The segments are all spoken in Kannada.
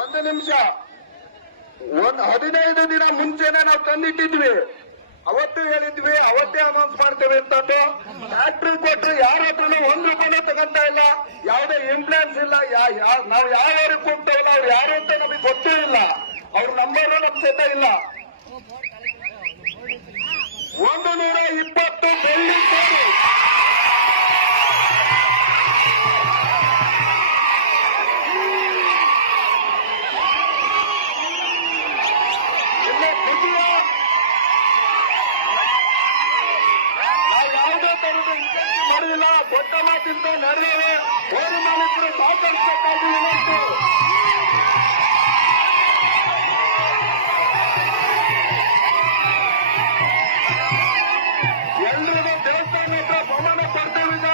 ಒಂದು ನಿಮಿಷ. 15 ದಿನ ಮುಂಚೆನೆ ನಾವು ತಂದಿಟ್ಟಿದ್ವಿ. ಅವತ್ತು ಹೇಳಿದ್ವಿ, ಅವತ್ತೇ ಅನೌನ್ಸ್ ಮಾಡ್ತೇವೆ ಅಂತಂದು. ಫ್ಯಾಕ್ಟ್ರಿ ಕೊಟ್ಟು ಯಾರ ಹತ್ರನೂ 1 ರೂಪಾಯಿನೂ ತಗೊಂತ ಇಲ್ಲ, ಯಾವುದೇ ಇನ್ಫ್ಲೂಯೆನ್ಸ್ ಇಲ್ಲ. ನಾವು ಯಾರ್ಯಾರಿಗೆ ಕೊಡ್ತೇವಲ್ಲ ಅವ್ರು ಯಾರು ಅಂತ ನಮಗೆ ಗೊತ್ತೇ ಇಲ್ಲ. ಅವ್ರ ನಂಬರ್ ನಮ್ಗೆ ಸಹಿತ ಇಲ್ಲ. 120 ಬೆಳ್ಳಿ ಕೋಡಿ ಮಾಡಿಲ್ಲ. ದೊಡ್ಡ ಮಾತಿಂದ ನಡೆದಿವೆ. ಹೋರಿ ಮಾಲೀಕರು ಸಹಕರಿಸಬೇಕಾಗಿ ವಿನಂತಿ. ಎಲ್ರಿಗೂ ದೇವಸ್ಥಾನ ಹತ್ರ ಬಹುಮಾನ ಕೊಡ್ತೇವೆ. ಈಗ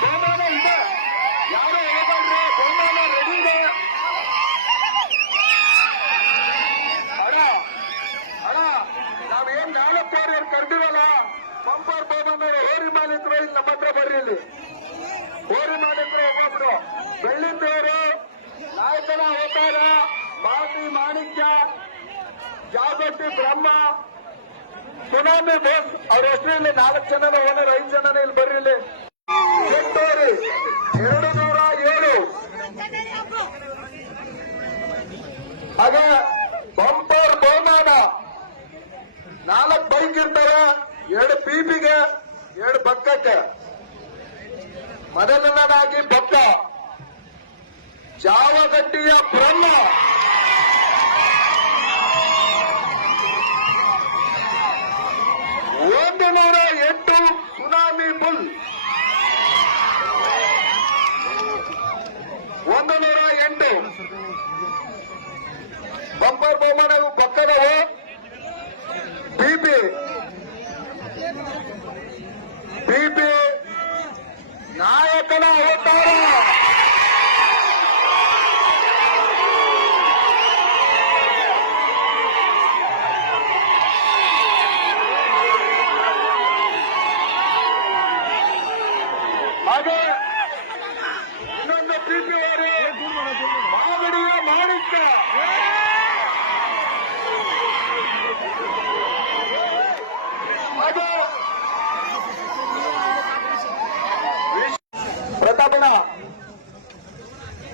ಬಹುಮಾನ ಇದೆ, ಯಾರು ಹೋಗಲ್ರಿ, ಬಹುಮಾನ ರೆಡಿ ಇದೆ. ಅಣ್ಣ ನಾವೇನ್ 4 ವಾರ ಕರೆದಿವಲ್ಲ, ಬಂಪರ್ ಬಹುಮಾನ ಹೋರಿ ಮಾಲೀಕರು ಇಲ್ಲಿ ನಮ್ಮ ಹತ್ರ ಬರ್ರಿ. ಇಲ್ಲಿ ಹೋರಿ ಮಾಲೀಕರು ಒಬ್ಬೊಬ್ರು ಬೆಳ್ಳಿದ್ದೇವರು, ನಾಯಕನ ಅವತಾರ, ಮಾತಿ ಮಾಣಿಕ್ಯ, ಜಾಗೃತಿ ಬ್ರಹ್ಮ, ಸುನಾಮಿ ಬೋಸ್ ಅವ್ರ ಹೆಸರಲ್ಲಿ 4 ಜನನ ಓನರ್, 5 ಜನನ ಇಲ್ಲಿ ಬರ್ರಿ. ಇಲ್ಲಿ ಕೆಟ್ಟೋರಿ 207. ಹಾಗೆ ಬಂಪರ್ ಬಹುಮಾನ 4 ಬೈಕ್ ಇರ್ತಾರೆ, 2 ಪೀಪಿಗೆ, 2 ಬಕ್ಕಕ್ಕೆ. ಮೊದಲನೇದಾಗಿ ಬೊಕ್ಕ ಜಾವಗಟ್ಟಿಯ ಬ್ರಹ್ಮ, 108 ಸುನಾಮಿ ಬುಲ್, 108 ಬಂಪರ್ ಬಹುಮಾನವು ಬಕ್ಕದವು. ಪಿಪಿ ನಾಯಕನ ಅವತಾರ, ಹಾಗೆ ಇನ್ನೊಂದು ಪಿಪಿ ಅವರು ಮಾಗಡಿಯ ಮಾಣಿಕ್ಯ, ಅದು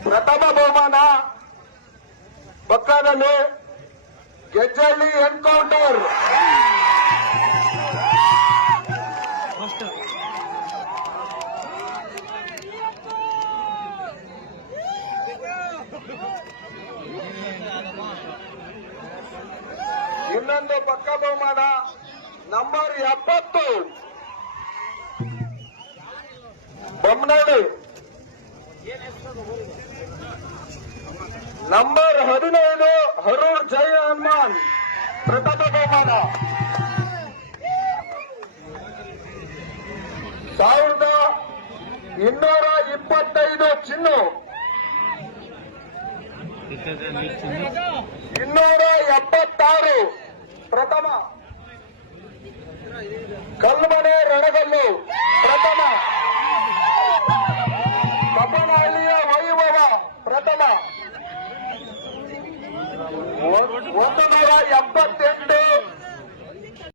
ಪ್ರಥಮ ಬಹುಮಾನ ಬಕ್ಕದಲ್ಲಿ ಗೆಜ್ಜಳ್ಳಿ ಎನ್ಕೌಂಟರ್. ಇನ್ನೊಂದು ಪಕ್ಕ ಬಹುಮಾನ ನಂಬರ್ 70 ಬೊಮ್ಮನಹಳ್ಳಿ, ನಂಬರ್ 15 ಹರೂರ್ ಜೈ ಹನುಮಾನ್, ಪ್ರಥಮ ಬಹುಮಾನ 1225 ಚಿನ್ನು, 276 ಪ್ರಥಮ. ಕಲ್ಮ